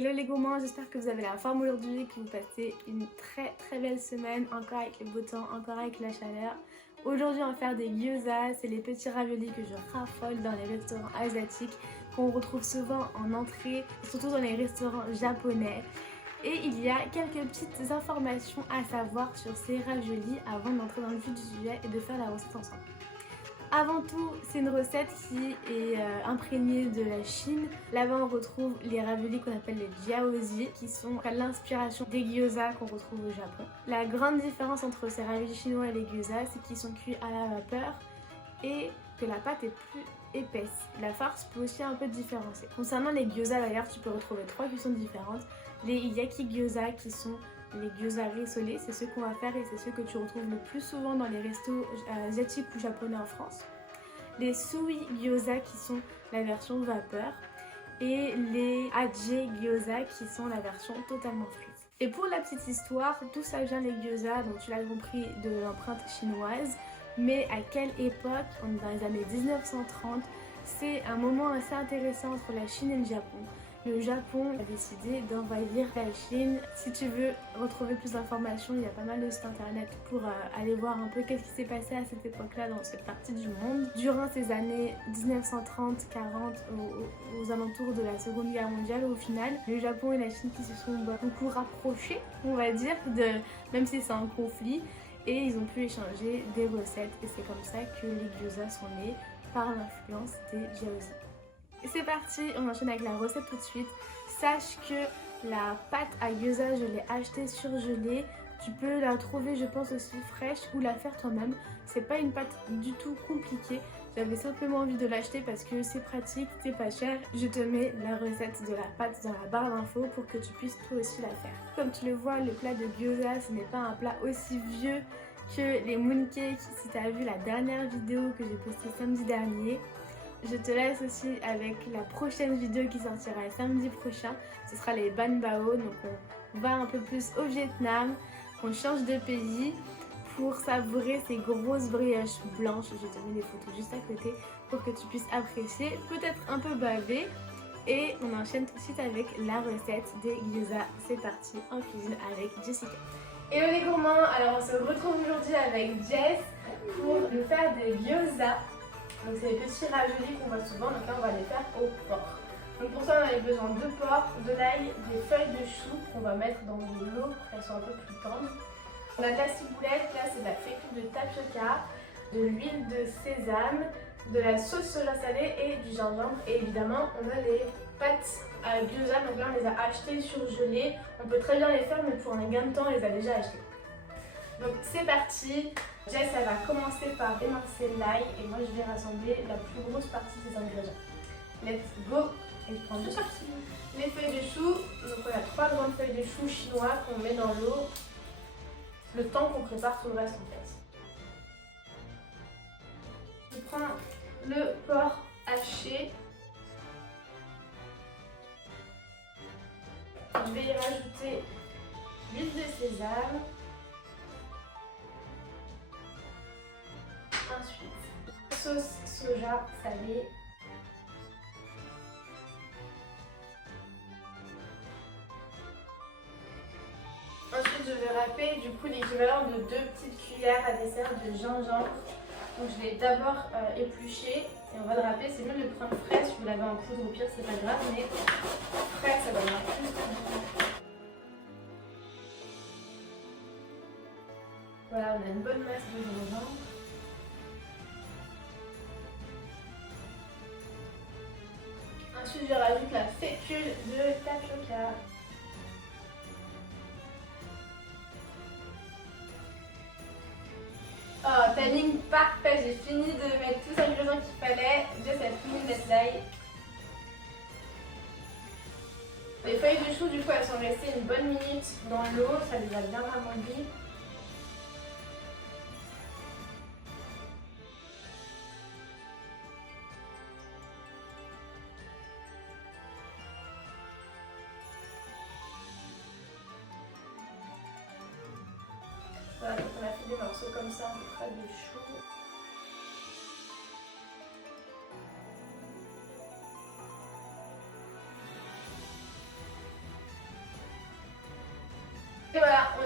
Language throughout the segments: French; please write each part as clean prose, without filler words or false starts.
Hello les gourmands, j'espère que vous avez la forme aujourd'hui, que vous passez une très belle semaine, encore avec le beau temps, encore avec la chaleur. Aujourd'hui on va faire des gyoza, c'est les petits raviolis que je raffole dans les restaurants asiatiques, qu'on retrouve souvent en entrée, surtout dans les restaurants japonais. Et il y a quelques petites informations à savoir sur ces raviolis avant d'entrer dans le vif du sujet et de faire la recette ensemble. Avant tout, c'est une recette qui est imprégnée de la Chine. Là-bas, on retrouve les raviolis qu'on appelle les jiaozi, qui sont à l'inspiration des gyoza qu'on retrouve au Japon. La grande différence entre ces raviolis chinois et les gyoza, c'est qu'ils sont cuits à la vapeur et que la pâte est plus épaisse. La farce peut aussi un peu différencier. Concernant les gyoza d'ailleurs, tu peux retrouver 3 cuissons différentes. Les yaki gyoza qui sont les gyoza rissolés, c'est ceux qu'on va faire et c'est ceux que tu retrouves le plus souvent dans les restos asiatiques ou japonais en France. Les sui gyoza qui sont la version vapeur et les aje gyoza qui sont la version totalement frite. Et pour la petite histoire, d'où ça vient les gyoza, donc tu l'as compris, de l'empreinte chinoise, mais à quelle époque? On est dans les années 1930. C'est un moment assez intéressant entre la Chine et le Japon. Le Japon a décidé d'envahir la Chine. Si tu veux retrouver plus d'informations, il y a pas mal de sites internet pour aller voir un peu qu'est-ce qui s'est passé à cette époque-là dans cette partie du monde. Durant ces années 1930-40, aux alentours de la Seconde Guerre mondiale, au final, le Japon et la Chine qui se sont beaucoup rapprochés, on va dire, même si c'est un conflit, et ils ont pu échanger des recettes. Et c'est comme ça que les gyoza sont nés par l'influence des jiaozi. Et c'est parti, on enchaîne avec la recette tout de suite. Sache que la pâte à gyoza, je l'ai achetée surgelée. Tu peux la trouver, je pense, aussi fraîche ou la faire toi-même. C'est pas une pâte du tout compliquée. J'avais simplement envie de l'acheter parce que c'est pratique, c'est pas cher. Je te mets la recette de la pâte dans la barre d'infos pour que tu puisses toi aussi la faire. Comme tu le vois, le plat de gyoza, ce n'est pas un plat aussi vieux que les mooncakes. Si tu as vu la dernière vidéo que j'ai postée samedi dernier, je te laisse aussi avec la prochaine vidéo qui sortira samedi prochain. Ce sera les ban bao. Donc on va un peu plus au Vietnam. On change de pays pour savourer ces grosses brioches blanches. Je te mets les photos juste à côté pour que tu puisses apprécier. Peut-être un peu bavé. Et on enchaîne tout de suite avec la recette des gyoza. C'est parti en cuisine avec Jessica. Hello les gourmands, alors on se retrouve aujourd'hui avec Jess pour nous faire des gyoza. Donc c'est les petits raviolis qu'on voit souvent, donc là on va les faire au porc. Donc pour ça on a besoin de porc, de l'ail, des feuilles de chou qu'on va mettre dans de l'eau pour qu'elles soient un peu plus tendres. On a de la ciboulette, là c'est de la fécule de tapioca, de l'huile de sésame, de la sauce soja salée et du gingembre. Et évidemment on a les pâtes à gyoza, donc là on les a achetées surgelées. On peut très bien les faire mais pour un gain de temps on les a déjà achetées. Donc c'est parti. Jess elle va commencer par émincer l'ail et moi je vais rassembler la plus grosse partie des ingrédients. Let's go. Et je prends juste les feuilles de chou. Donc on a 3 grandes feuilles de chou chinois qu'on met dans l'eau le temps qu'on prépare tout le reste en fait. Je prends le porc haché. Je vais y rajouter l'huile de sésame. Ensuite, sauce soja salée. Ensuite, je vais râper du coup l'équivalent de 2 petites cuillères à dessert de gingembre. Donc je vais d'abord éplucher et on va le râper. C'est mieux de le prendre frais. Si vous l'avez en poudre au pire, c'est pas grave, mais frais ça donnera plus de goût. Voilà, on a une bonne masse de gingembre. Ensuite, je rajoute la fécule de tapioca. Oh, timing parfait, j'ai fini de mettre tous les ingrédients qu'il fallait. Jess a fini de mettre l'ail. Les feuilles de chou, du coup, elles sont restées une bonne minute dans l'eau, ça les a bien ramollies. Voilà, donc on a fait des morceaux comme ça à peu près de chou.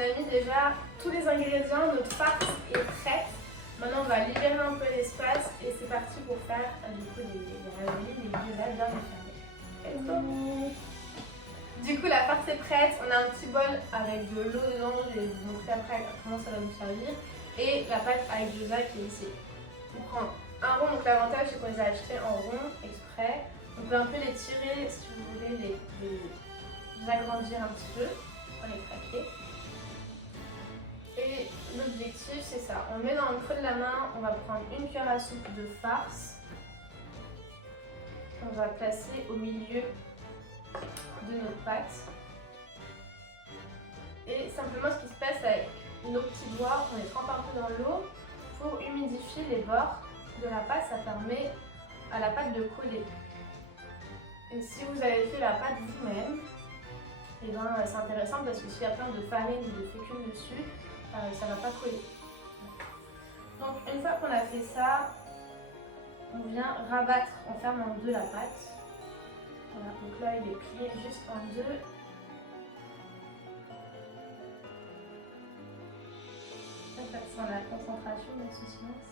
a mis déjà tous les ingrédients, notre farce est prête. Maintenant on va libérer un peu l'espace et c'est parti pour faire du coup les raviolis, les gyoza bien fermés. Let's go! Du coup la farce est prête, on a un petit bol avec de l'eau dedans, je vais vous montrer après comment ça va nous servir. Et la pâte avec gyoza qui est ici. On prend un rond, donc l'avantage c'est qu'on les a achetés en rond exprès. On peut un peu les tirer si vous voulez, les agrandir un petit peu pour les craquer. Et l'objectif c'est ça, on met dans le creux de la main, on va prendre une cuillère à soupe de farce. On va placer au milieu de notre pâte. Et simplement ce qui se passe avec nos petits doigts, on les trempe un peu dans l'eau pour humidifier les bords de la pâte, ça permet à la pâte de coller. Et si vous avez fait la pâte vous-même, et ben, c'est intéressant parce que s'il y a plein de farine ou de fécule dessus, ça ne va pas coller. Donc une fois qu'on a fait ça, on vient rabattre en fermant en deux la pâte. Voilà, donc là il est plié juste en deux. Ça sent la concentration de l'insouciance.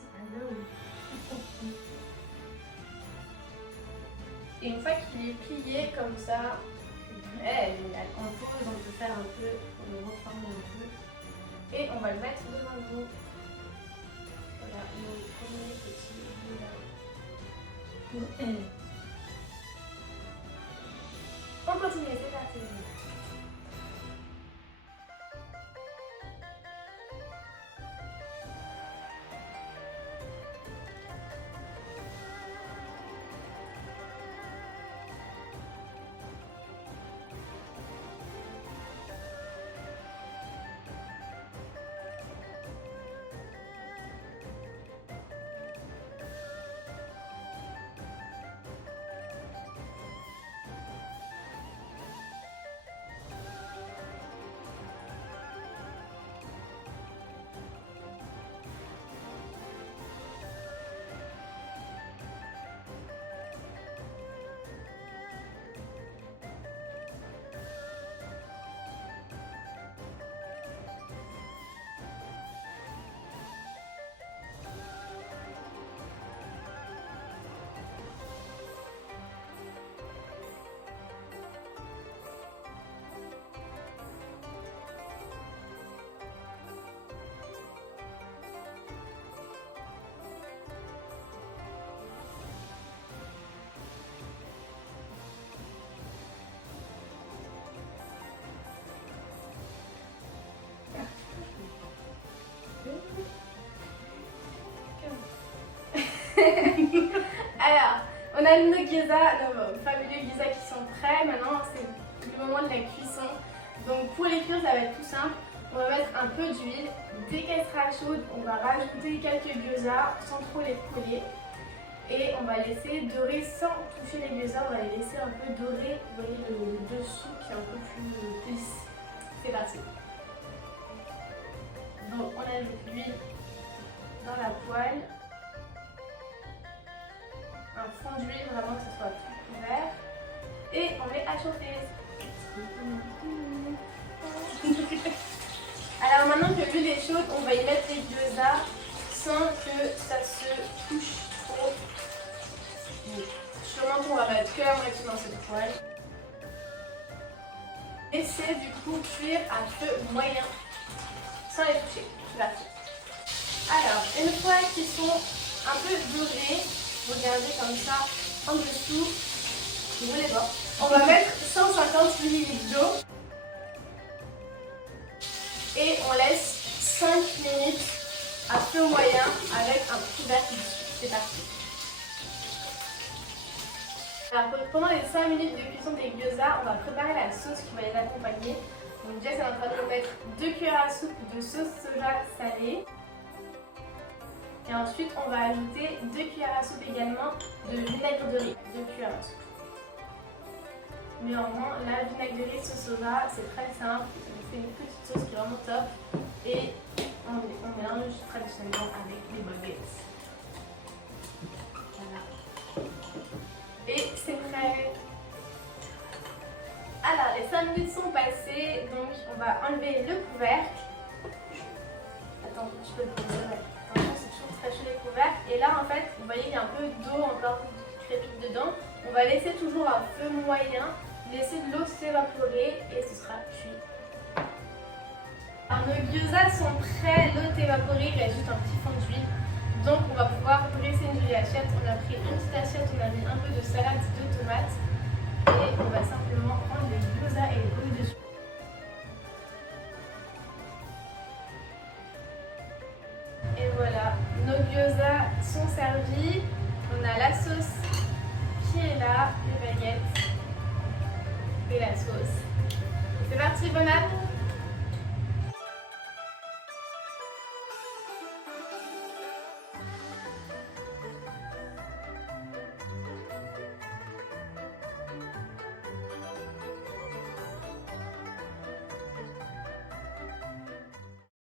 Et une fois qu'il est plié comme ça, en pause, on peut faire un peu, on le reformer un peu. Et on va le mettre devant vous. Voilà, nos premiers petits boules. On continue, c'est parti. Alors, on a nos gyoza, nos fabuleux gyoza qui sont prêts. Maintenant, c'est le moment de la cuisson. Donc, pour les cuire, ça va être tout simple. On va mettre un peu d'huile. Dès qu'elle sera chaude, on va rajouter quelques gyoza sans trop les coller. Et on va laisser dorer sans toucher les gyoza. On va les laisser un peu dorer. Vous voyez le dessous qui est un peu plus lisse. C'est parti. Donc, on ajoute l'huile dans la poêle. Un fond d'huile, vraiment que ce soit tout couvert. Et on met à chauffer. Alors maintenant que l'huile est chaude, on va y mettre les gyoza sans que ça se touche trop. Sûrement qu'on va mettre que la moitié dans cette poêle. Laissez du coup cuire à feu moyen sans les toucher. C'est parti. Alors, une fois qu'ils sont un peu dorés, regardez comme ça en dessous, vous les bords. On va mettre 150 ml d'eau et on laisse 5 minutes à feu moyen avec un couvercle dessus. C'est parti. Alors pendant les 5 minutes de cuisson des gyoza, on va préparer la sauce qui va les accompagner. Donc déjà c'est en train de mettre 2 cuillères à soupe de sauce soja salée. Et ensuite, on va ajouter 2 cuillères à soupe également de vinaigre de riz. 2 cuillères à soupe. Mais en moins, la vinaigre de riz sauce soja, c'est très simple. On fait une petite sauce qui est vraiment top. Et on mélange traditionnellement avec les buggets. Voilà. Et c'est prêt. Alors, les 5 minutes sont passées. Donc, on va enlever le couvercle. Attends, je peux le poser, ouais. Attention, c'est toujours très chaud les couvercles. Et là, en fait, vous voyez, il y a un peu d'eau encore qui crépite dedans. On va laisser toujours à feu moyen, laisser de l'eau s'évaporer et ce sera cuit. Alors, nos gyoza sont prêts, l'eau est évaporée, il reste juste un petit fond d'huile. Donc on va pouvoir dresser une jolie assiette. On a pris une petite assiette, on a mis un peu de salade de tomates et on va simplement prendre les gyoza et les coller dessus. Et voilà, nos gyoza sont servis. On a la sauce qui est là, les baguettes et la sauce. C'est parti, bon appétit!